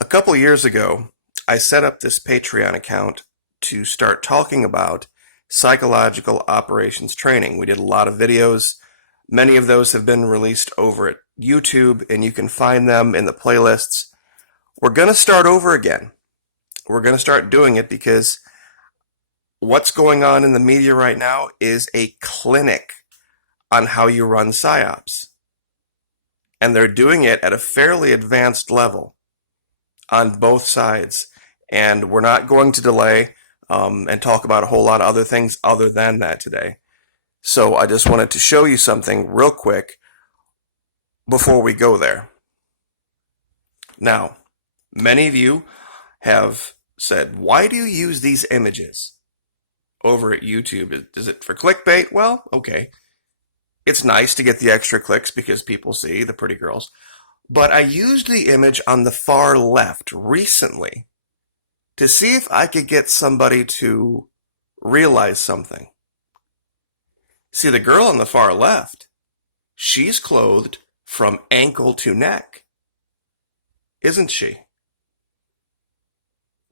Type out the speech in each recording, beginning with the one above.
A couple years ago, I set up this Patreon account to start talking about psychological operations training. We did a lot of videos. Many of those have been released over at YouTube, and you can find them in the playlists. We're going to start over again. We're going to start doing it because what's going on in the media right now is a clinic on how you run PSYOPs. And they're doing it at a fairly advanced level on both sides. And we're not going to delay and talk about a whole lot of other things other than that today. So I just wanted to show you something real quick before we go there. Now, many of you have said, why do you use these images over at YouTube? Is it for clickbait? Well, okay. It's nice to get the extra clicks because people see the pretty girls. But I used the image on the far left recently to see if I could get somebody to realize something. See, the girl on the far left, she's clothed from ankle to neck, isn't she?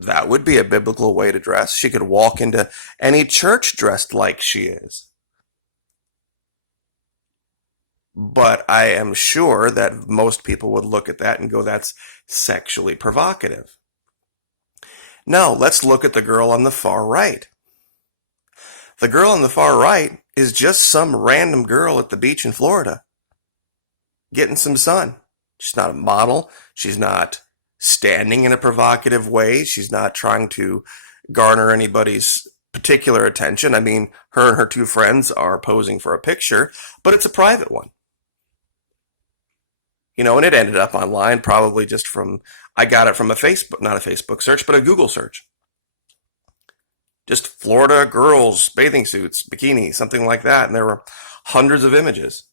That would be a biblical way to dress. She could walk into any church dressed like she is. But I am sure that most people would look at that and go, that's sexually provocative. Now, let's look at the girl on the far right. The girl on the far right is just some random girl at the beach in Florida getting some sun. She's not a model. She's not standing in a provocative way. She's not trying to garner anybody's particular attention. I mean, her and her two friends are posing for a picture, but it's a private one. You know, and it ended up online probably just from, I got it from a Facebook, not a Facebook search, but a Google search. Just Florida girls, bathing suits, bikini, something like that. And there were hundreds of images.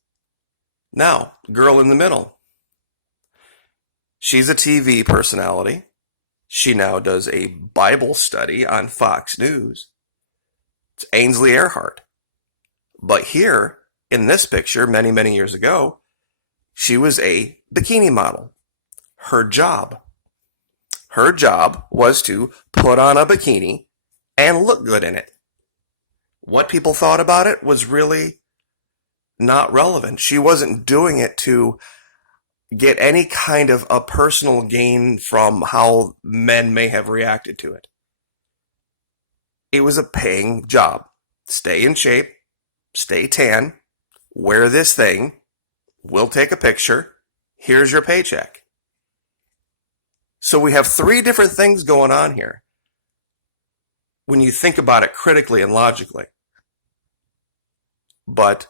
Now, girl in the middle. She's a TV personality. She now does a Bible study on Fox News. It's Ainsley Earhardt. But here, in this picture, many, many years ago, she was a bikini model. Her job was to put on a bikini and look good in it. What people thought about it was really not relevant. She wasn't doing it to get any kind of a personal gain from how men may have reacted to it. It was a paying job. Stay in shape, stay tan, wear this thing, we'll take a picture, here's your paycheck. So we have three different things going on here when you think about it critically and logically. But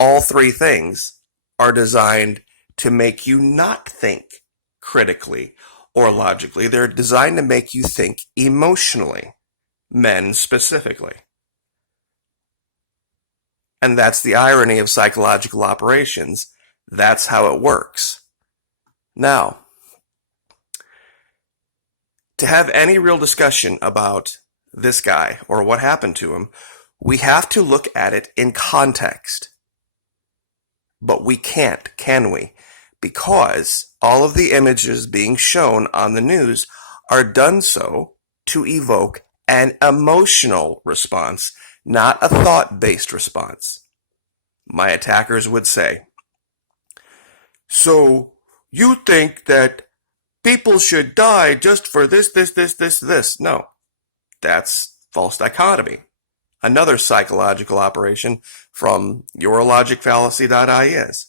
all three things are designed to make you not think critically or logically. They're designed to make you think emotionally, men specifically. And that's the irony of psychological operations. That's how it works. Now, to have any real discussion about this guy or what happened to him, we have to look at it in context. But we can't, can we? Because all of the images being shown on the news are done so to evoke an emotional response, not a thought-based response. My attackers would say, so you think that people should die just for this? No, that's false dichotomy. Another psychological operation from yourlogicfallacy.is.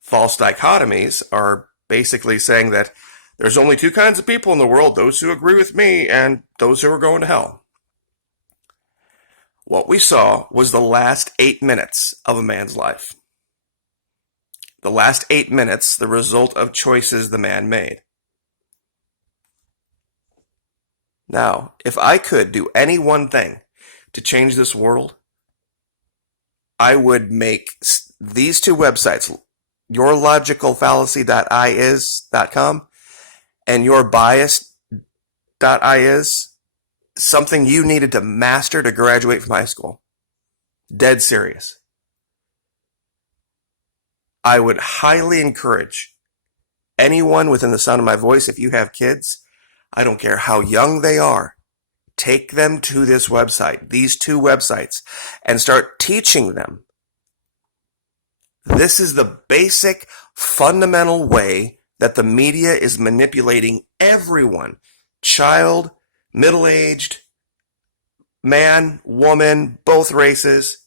False dichotomies are basically saying that there's only two kinds of people in the world, those who agree with me and those who are going to hell. What we saw was the last 8 minutes of a man's life. The last 8 minutes, the result of choices the man made. Now, if I could do any one thing to change this world, I would make these two websites, yourlogicalfallacy.is.com and yourbias.is, something you needed to master to graduate from high school. Dead serious. I would highly encourage anyone within the sound of my voice, if you have kids, I don't care how young they are, take them to this website, these two websites, and start teaching them. This is the basic, fundamental way that the media is manipulating everyone, child, middle-aged, man, woman, both races.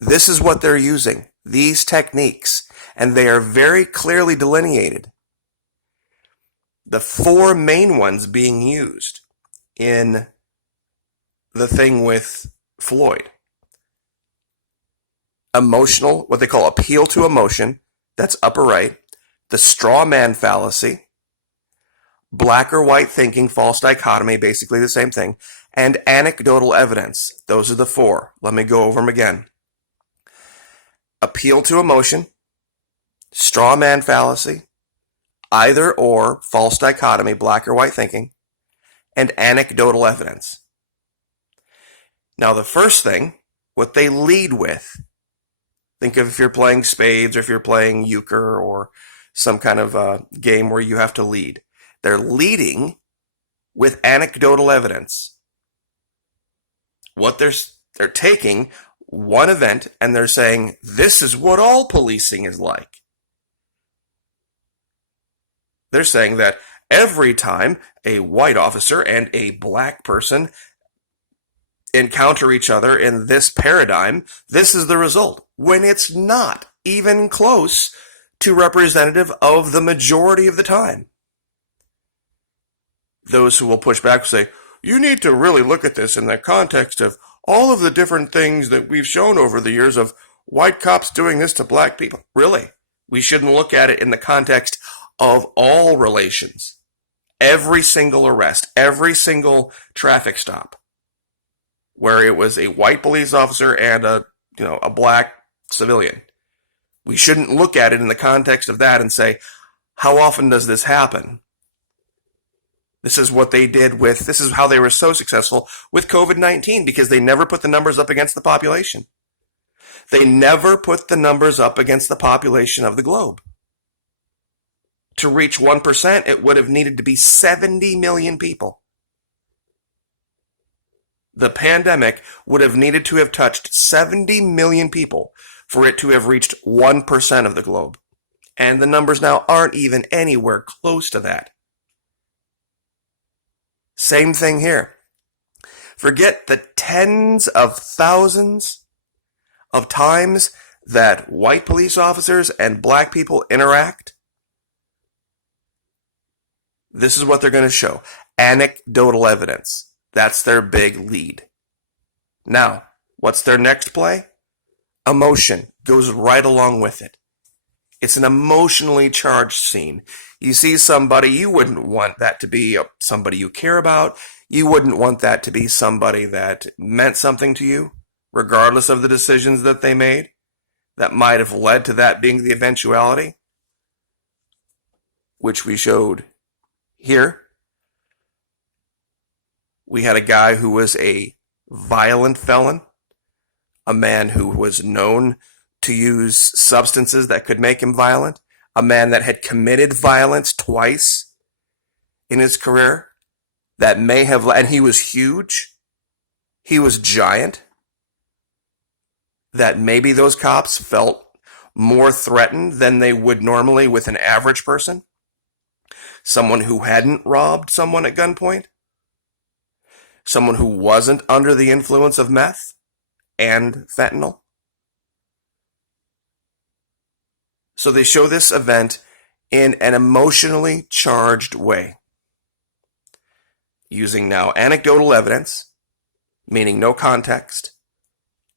This is what they're using, these techniques, and they are very clearly delineated. The four main ones being used in the thing with Floyd. Emotional, what they call appeal to emotion, that's upper right. The straw man fallacy. Black or white thinking, false dichotomy, basically the same thing. And anecdotal evidence. Those are the four. Let me go over them again. Appeal to emotion. Straw man fallacy. Either or, false dichotomy, black or white thinking. And anecdotal evidence. Now the first thing, what they lead with, think of if you're playing spades or if you're playing euchre or some kind of game where you have to lead. They're leading with anecdotal evidence. What they're taking one event and they're saying, this is what all policing is like. They're saying that every time a white officer and a black person encounter each other in this paradigm, this is the result, when it's not even close to representative of the majority of the time. Those who will push back will say, you need to really look at this in the context of all of the different things that we've shown over the years of white cops doing this to black people. Really? We shouldn't look at it in the context of all relations. Every single arrest, every single traffic stop, where it was a white police officer and a black civilian. We shouldn't look at it in the context of that and say, how often does this happen? This is what they did this is how they were so successful with COVID-19, because they never put the numbers up against the population. They never put the numbers up against the population of the globe. To reach 1%, it would have needed to be 70 million people. The pandemic would have needed to have touched 70 million people for it to have reached 1% of the globe. And the numbers now aren't even anywhere close to that. Same thing here. Forget the tens of thousands of times that white police officers and black people interact. This is what they're going to show. Anecdotal evidence. That's their big lead. Now, what's their next play? Emotion goes right along with it. It's an emotionally charged scene. You see somebody, you wouldn't want that to be somebody you care about. You wouldn't want that to be somebody that meant something to you, regardless of the decisions that they made, that might have led to that being the eventuality, which we showed here. We had a guy who was a violent felon, a man who was known to use substances that could make him violent, a man that had committed violence twice in his career, that may have, and he was huge, he was giant, that maybe those cops felt more threatened than they would normally with an average person, someone who hadn't robbed someone at gunpoint, someone who wasn't under the influence of meth and fentanyl. So they show this event in an emotionally charged way, using now anecdotal evidence, meaning no context,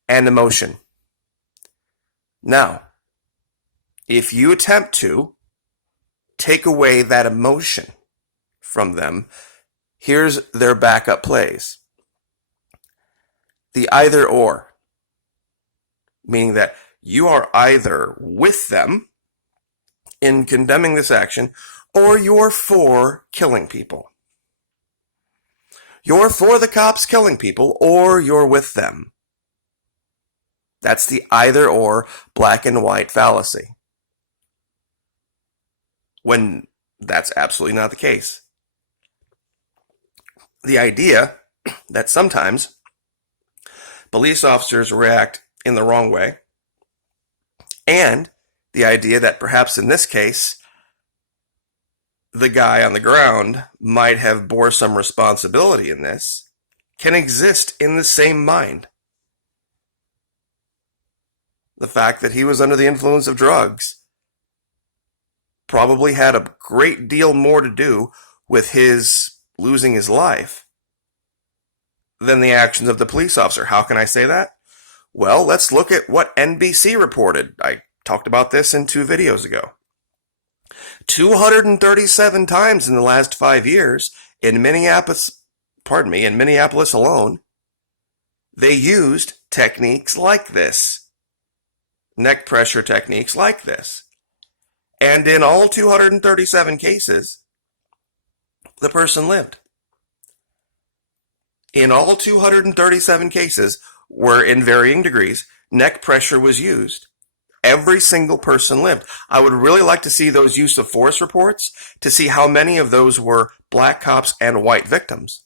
and emotion. Now, if you attempt to take away that emotion from them, here's their backup plays. The either or, meaning that you are either with them in condemning this action, or you're for killing people. You're for the cops killing people, or you're with them. That's the either or black and white fallacy. when that's absolutely not the case. The idea that sometimes police officers react in the wrong way, and the idea that perhaps in this case, the guy on the ground might have bore some responsibility in this, can exist in the same mind. The fact that he was under the influence of drugs probably had a great deal more to do with his losing his life than the actions of the police officer. How can I say that? Well, let's look at what NBC reported. I talked about this in 2 videos ago. 237 times in the last 5 years in Minneapolis alone, they used techniques like this. Neck pressure techniques like this. And in all 237 cases, the person lived. In all 237 cases, where in varying degrees, neck pressure was used. Every single person lived. I would really like to see those use of force reports to see how many of those were black cops and white victims.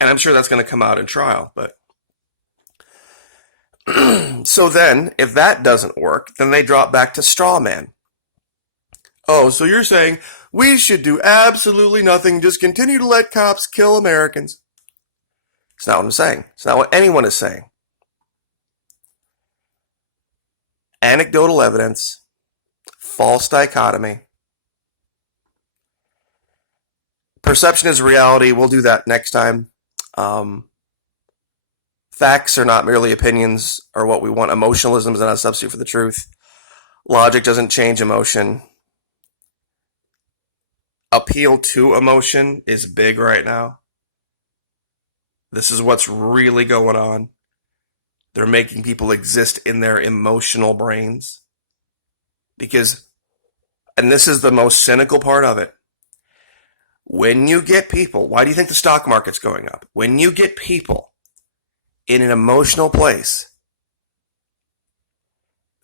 And I'm sure that's going to come out in trial, but so then, if that doesn't work, then they drop back to straw man. Oh, so you're saying we should do absolutely nothing, just continue to let cops kill Americans. It's not what I'm saying. It's not what anyone is saying. Anecdotal evidence, false dichotomy. Perception is reality. We'll do that next time. Facts are not merely opinions or what we want. Emotionalism is not a substitute for the truth. Logic doesn't change emotion. Appeal to emotion is big right now. This is what's really going on. They're making people exist in their emotional brains. Because, and this is the most cynical part of it, when you get people, why do you think the stock market's going up? When you get people in an emotional place,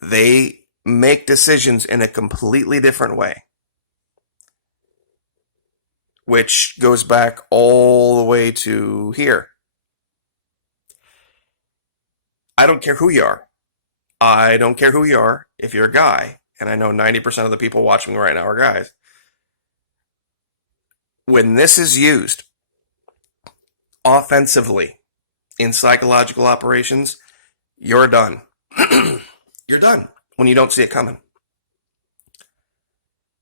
they make decisions in a completely different way, which goes back all the way to here. I don't care who you are. I don't care who you are. If you're a guy, and I know 90% of the people watching me right now are guys, when this is used offensively in psychological operations, you're done. You're done when you don't see it coming.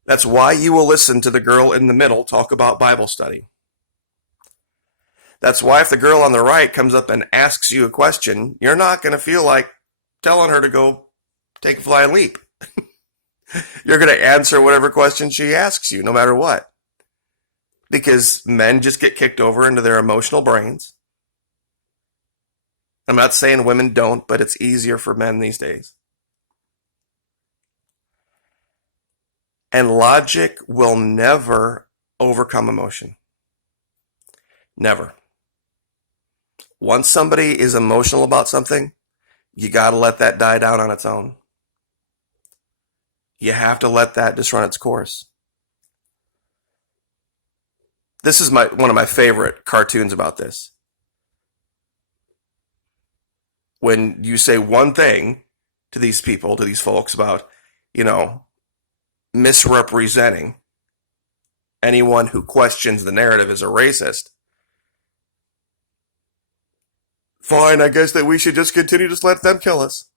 That's why you will listen to the girl in the middle talk about Bible study. That's why if the girl on the right comes up and asks you a question, you're not going to feel like telling her to go take a flying leap. You're going to answer whatever question she asks you, no matter what. Because men just get kicked over into their emotional brains. I'm not saying women don't, but it's easier for men these days. And logic will never overcome emotion. Never. Once somebody is emotional about something, you got to let that die down on its own. You have to let that just run its course. This is one of my favorite cartoons about this. When you say one thing to these people, to these folks about, misrepresenting anyone who questions the narrative as a racist, fine, I guess that we should just continue to let them kill us.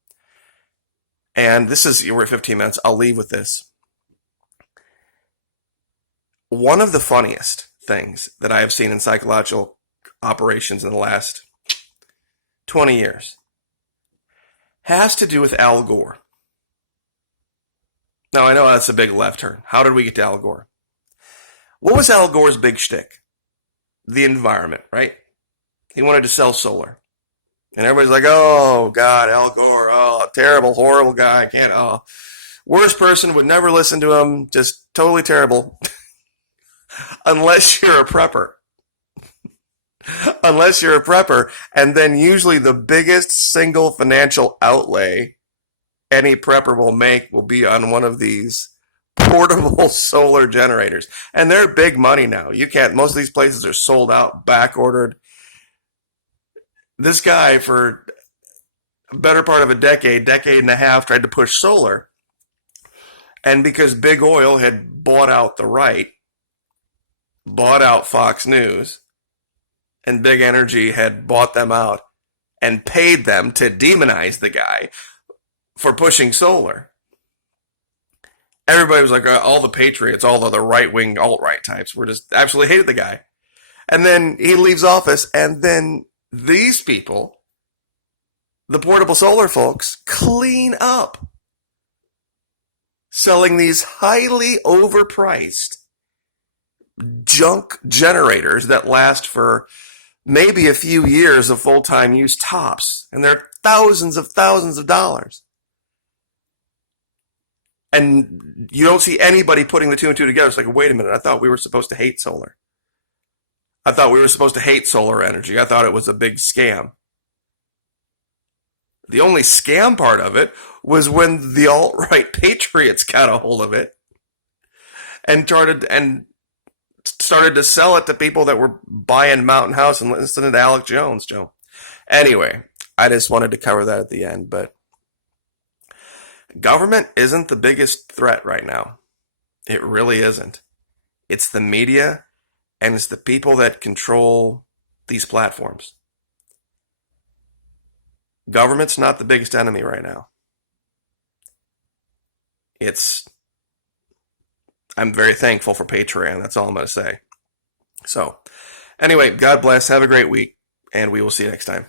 And we're at 15 minutes. I'll leave with this. One of the funniest things that I have seen in psychological operations in the last 20 years has to do with Al Gore. Now, I know that's a big left turn. How did we get to Al Gore? What was Al Gore's big shtick? The environment, right? He wanted to sell solar. And everybody's like, oh, God, Al Gore, oh, terrible, horrible guy, worst person, would never listen to him, just totally terrible. Unless you're a prepper. Unless you're a prepper, and then usually the biggest single financial outlay any prepper will make will be on one of these portable solar generators. And they're big money now. You can't, most of these places are sold out, back ordered. This guy, for a better part of a decade and a half, tried to push solar. And because Big Oil had bought out the right, bought out Fox News, and Big Energy had bought them out and paid them to demonize the guy for pushing solar. Everybody was like, all the patriots, all the right-wing alt-right types were just absolutely hated the guy. And then he leaves office, and then these people, the portable solar folks, clean up, selling these highly overpriced junk generators that last for maybe a few years of full-time use tops, and they're thousands of dollars. And you don't see anybody putting the two and two together. It's like, wait a minute, I thought we were supposed to hate solar. I thought we were supposed to hate solar energy. I thought it was a big scam. The only scam part of it was when the alt-right patriots got a hold of it and started to sell it to people that were buying Mountain House and listening to Alex Jones, Joe. Anyway, I just wanted to cover that at the end, but government isn't the biggest threat right now. It really isn't. It's the media, and it's the people that control these platforms. Government's not the biggest enemy right now. I'm very thankful for Patreon. That's all I'm going to say. So, anyway, God bless. Have a great week, and we will see you next time.